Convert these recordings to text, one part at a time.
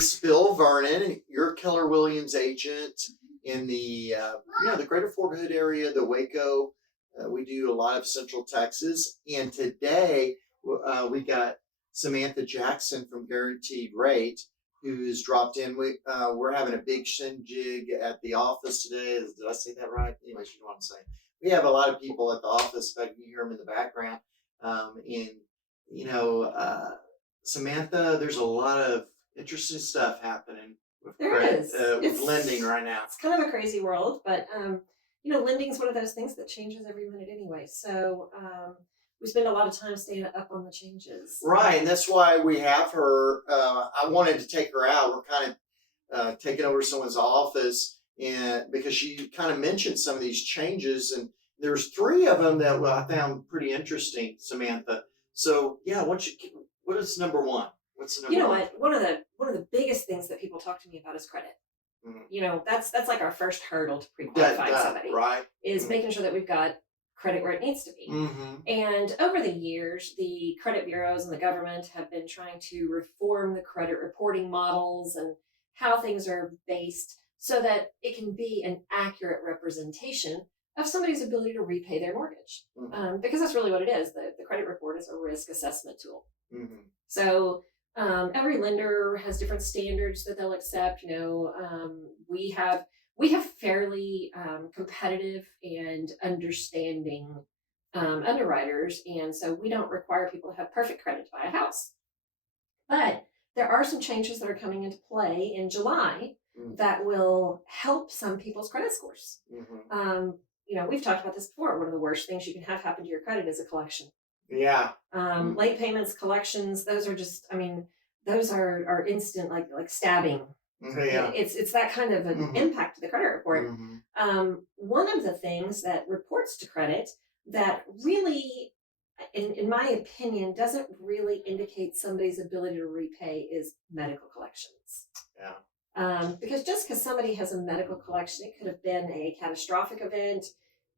this is Bill Vernon. You're Keller Williams agent in the the Greater Fort Hood area, the Waco. We do a lot of Central Texas, and today we got Samantha Jackson from Guaranteed Rate, who's dropped in. We're having a big shindig at the office today. Did I say that right? Anyways, you know what I'm saying. We have a lot of people at the office. In fact, you hear them in the background. Samantha, there's a lot of interesting stuff happening with with lending right now. It's kind of a crazy world, but lending is one of those things that changes every minute anyway. So we spend a lot of time staying up on the changes. Right, and that's why we have her. I wanted to take her out. We're kind of taking over someone's office, and because she kind of mentioned some of these changes, and there's 3 of them that I found pretty interesting, Samantha. So yeah, what is number 1? What's the number one? What? One of the biggest things that people talk to me about is credit. Mm-hmm. That's like our first hurdle to pre-qualifying somebody. Right. Is making sure that we've got credit where it needs to be. Mm-hmm. And over the years, the credit bureaus and the government have been trying to reform the credit reporting models and how things are based so that it can be an accurate representation of somebody's ability to repay their mortgage. Mm-hmm. Because that's really what it is. The credit report is a risk assessment tool. Mm-hmm. So every lender has different standards that they'll accept. We have fairly competitive and understanding underwriters, and so we don't require people to have perfect credit to buy a house. But there are some changes that are coming into play in July that will help some people's credit scores. Mm-hmm. We've talked about this before. One of the worst things you can have happen to your credit is a collection. Yeah. Late payments, collections, those are just, those are instant, like stabbing. Yeah. It's that kind of an impact to the credit report. Mm-hmm. One of the things that reports to credit that really, in my opinion, doesn't really indicate somebody's ability to repay is medical collections. Yeah. Because just because somebody has a medical collection, it could have been a catastrophic event.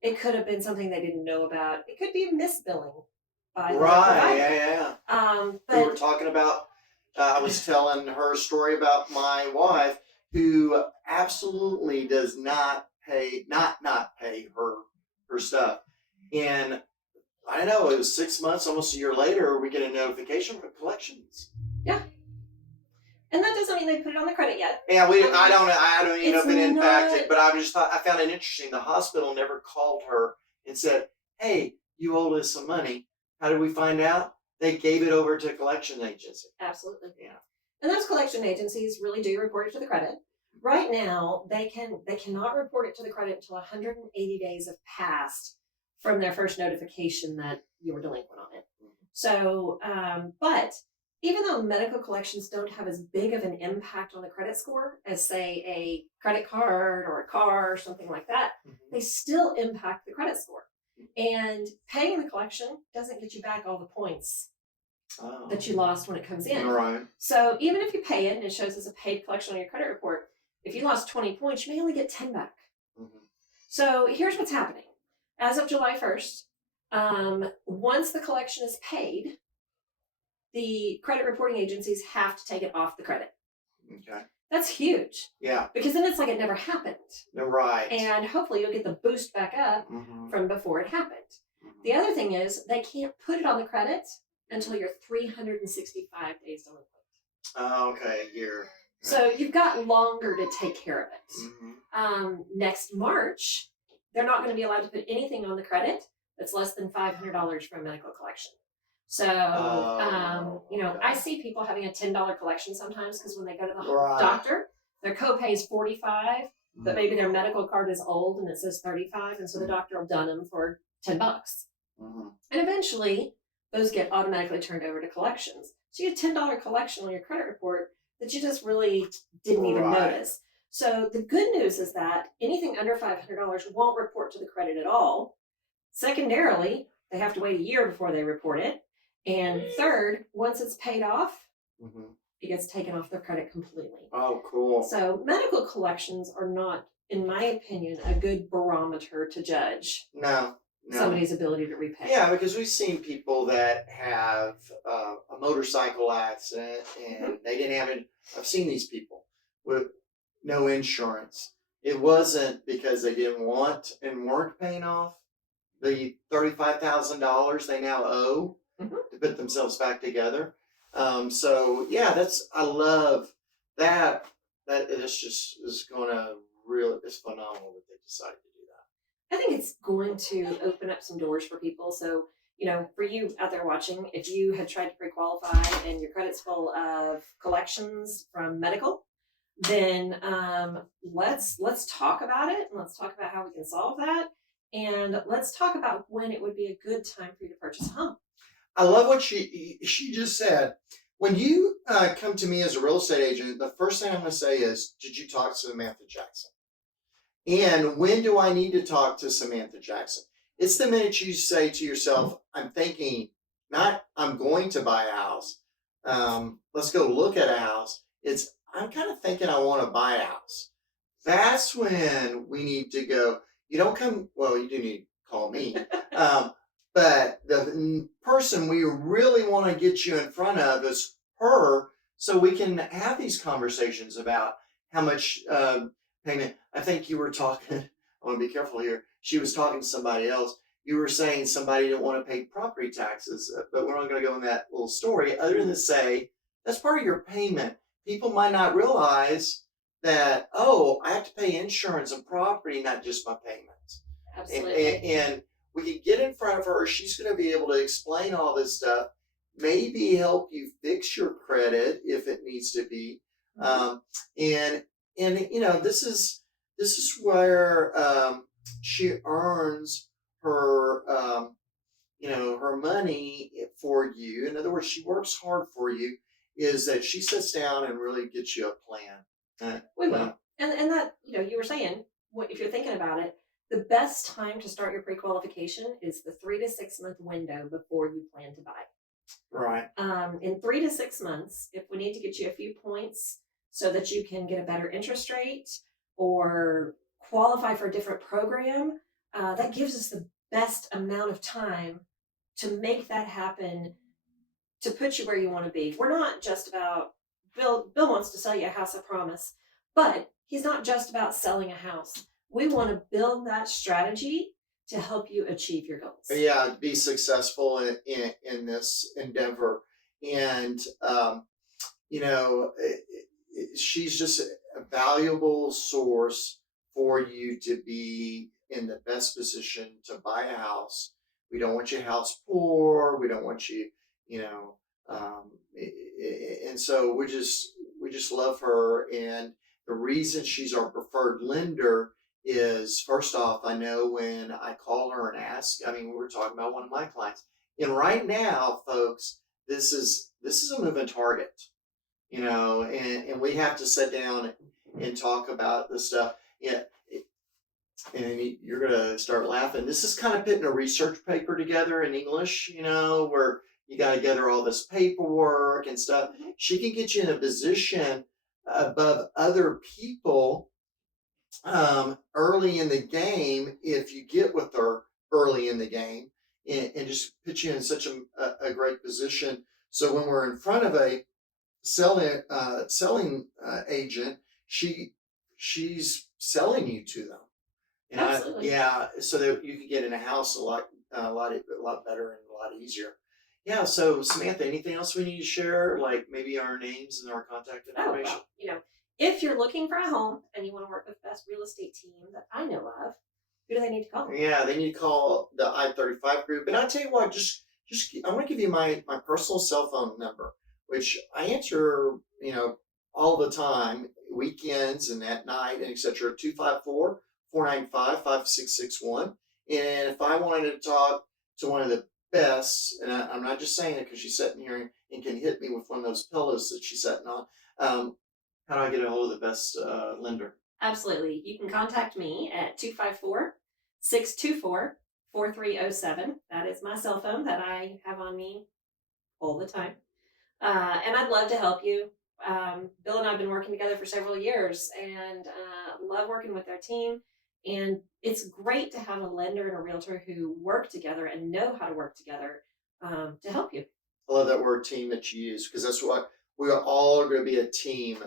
It could have been something they didn't know about. It could be a misbilling. Right, yeah. But we were talking about, I was telling her a story about my wife who absolutely does not pay her stuff. And I don't know, it was 6 months, almost a year later, we get a notification from collections. Yeah. And that doesn't mean they put it on the credit yet. Yeah, I don't even know if it impacted, but I found it interesting. The hospital never called her and said, "Hey, you owe us some money." How did we find out? They gave it over to a collection agency. Absolutely. Yeah. And those collection agencies really do report it to the credit. Right now, they cannot report it to the credit until 180 days have passed from their first notification that you were delinquent on it. So, but even though medical collections don't have as big of an impact on the credit score as, say, a credit card or a car or something like that, they still impact the credit score. And paying the collection doesn't get you back all the points that you lost when it comes in. Right. So even if you pay it and it shows as a paid collection on your credit report, if you lost 20 points, you may only get 10 back. Mm-hmm. So here's what's happening. As of July 1st, once the collection is paid, the credit reporting agencies have to take it off the credit. Okay. That's huge. Yeah. Because then it's like it never happened. Right. And hopefully you'll get the boost back up from before it happened. Mm-hmm. The other thing is they can't put it on the credit until you're 365 days delinquent. Oh, okay. A year. So you've got longer to take care of it. Mm-hmm. Next March, they're not going to be allowed to put anything on the credit that's less than $500 for a medical collection. So, I see people having a $10 collection sometimes because when they go to the doctor, their copay is $45, but maybe their medical card is old and it says $35, and so the doctor will done them for $10. Mm-hmm. And eventually, those get automatically turned over to collections. So you get a $10 collection on your credit report that you just really didn't even notice. So the good news is that anything under $500 won't report to the credit at all. Secondarily, they have to wait a year before they report it. And third, once it's paid off, it gets taken off their credit completely. Oh, cool. So medical collections are not, in my opinion, a good barometer to judge. No. No. somebody's ability to repay. Yeah, because we've seen people that have a motorcycle accident Hmm. and they didn't have it. I've seen these people with no insurance. It wasn't because they didn't want and weren't paying off the $35,000 they now owe Hmm. to put themselves back together. So yeah, I love that. That it's just is going to really, it's phenomenal that they decided to do I think it's going to open up some doors for people. So, for you out there watching, if you had tried to pre-qualify and your credit's full of collections from medical, then let's talk about it and let's talk about how we can solve that. And let's talk about when it would be a good time for you to purchase a home. I love what she just said. When you come to me as a real estate agent, the first thing I'm going to say is, did you talk to Samantha Jackson? And when do I need to talk to Samantha Jackson? It's the minute you say to yourself, I'm thinking, not I'm going to buy a house. Let's go look at a house. It's I'm kind of thinking I want to buy a house. That's when we need to go. You don't come, well, you do need to call me. Um, but the person we really want to get you in front of is her so we can have these conversations about how much payment. I think you were talking, I want to be careful here. She was talking to somebody else. You were saying somebody didn't want to pay property taxes, but we're not going to go in that little story other than to say that's part of your payment. People might not realize that, oh, I have to pay insurance and property, not just my payments. Absolutely. And we can get in front of her. She's going to be able to explain all this stuff, maybe help you fix your credit if it needs to be. Um, and this is where she earns her her money for you. In other words, she works hard for you. Is that she sits down and really gets you a plan. We will. And that, you were saying, if you're thinking about it, the best time to start your pre-qualification is the 3 to 6 month window before you plan to buy. Right. In 3 to 6 months, if we need to get you a few points so that you can get a better interest rate or qualify for a different program, that gives us the best amount of time to make that happen, to put you where you want to be. We're not just about Bill wants to sell you a house, I promise, but he's not just about selling a house. We want to build that strategy to help you achieve your goals. Yeah, be successful in this endeavor. And she's just a valuable source for you to be in the best position to buy a house. We don't want your house poor. We don't want you, you know, um, and so we just love her. And the reason she's our preferred lender is, first off, I know when I call her and ask. I mean, we were talking about one of my clients, and right now, folks, this is a moving target, and we have to sit down and talk about this stuff. Yeah, and you're gonna start laughing. This is kind of putting a research paper together in English, where you got to gather all this paperwork and stuff. She can get you in a position above other people early in the game if you get with her early in the game, and just put you in such a great position. So when we're in front of a selling agent, she's selling you to them. And Absolutely. yeah, so that you could get in a house a lot better and a lot easier. Yeah. So Samantha, anything else we need to share? Like maybe our names and our contact Oh, information. well, if you're looking for a home and you want to work with the best real estate team that I know of, who do they need to call? Yeah, they need to call the I-35 group. And I'll tell you what, just I want to give you my personal cell phone number, which I answer, all the time, weekends and at night and etc. 254-495-5661. And if I wanted to talk to one of the best, and I'm not just saying it because she's sitting here and can hit me with one of those pillows that she's sitting on, how do I get a hold of the best lender? Absolutely. You can contact me at 254-624-4307. That is my cell phone that I have on me all the time. And I'd love to help you. Bill and I have been working together for several years and love working with their team. And it's great to have a lender and a realtor who work together and know how to work together to help you. I love that word team that you use because that's what we are all going to be a team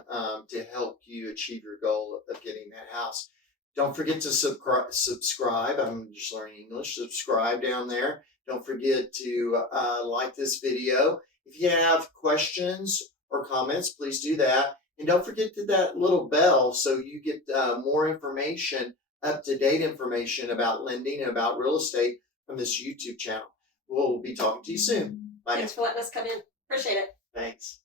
to help you achieve your goal of getting that house. Don't forget to subscribe. I'm just learning English. Subscribe down there. Don't forget to like this video. If you have questions or comments, please do that. And don't forget to that little bell so you get more information, up to date information about lending and about real estate from this YouTube channel. We'll be talking to you soon. Bye now. Thanks for letting us come in. Appreciate it. Thanks.